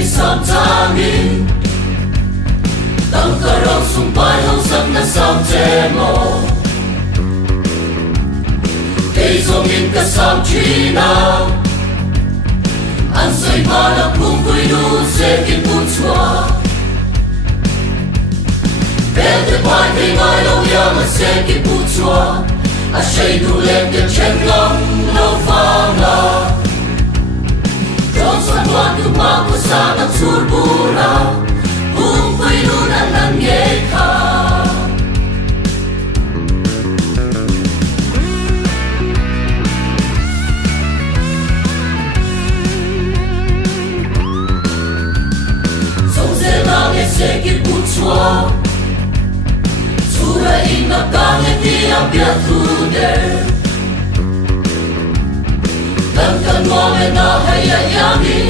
đi sam tangin tang karong sumpai hong sak na sam chemo cây zongin ka sam china an say ba na phung quy nu Sekibuhchhuak bên de pai thei ngai lo ya ma Sekibuhchhuak a shay du lem ke chen ngam lo vanga trong san loan tu ma ko sa na chur bura phung quy nu na nan ye kha Sekibuhchhuak Chura ina kangen dia Phuahtu de Dan kan wame na haya yami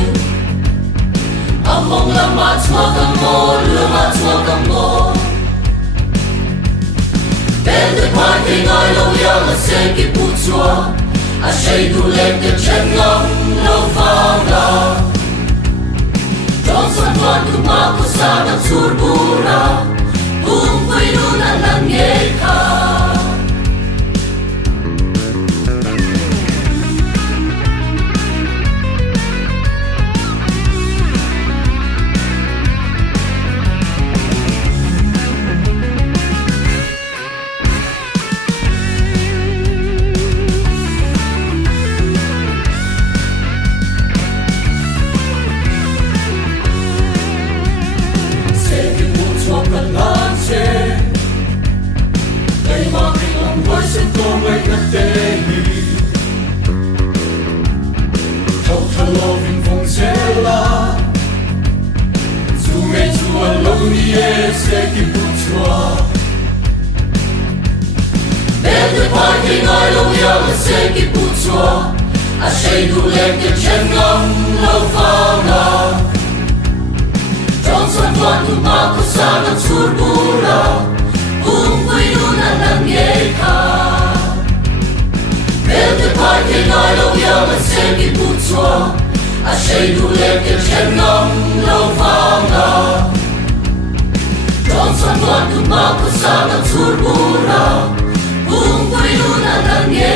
Among la ma chua kang mo Lua ma chua kang mo Ben de pai kay ngai lo ya ma Sekibuhchhuak A shay du lem ke chen ngam lo vanga trong san loan tu ma ko sa na chur bura phung quy nu na nan ye kha Lalvenzela Zu me chua lo ni e Sekibuhchhuak Ben de pai kay ngai lo ya ma Sekibuhchhuak A shay du lem ke chen ngam lo vanga trong san loan tu ma ko sa na chur bura phung quy nu na nan ye kha Ben de pai kay ngai lo ya ma Sekibuhchhuak A shay du lem ke chen ngam lo vanga trong san loan tu ma ko sa na chur bura phung quy nu na nan ye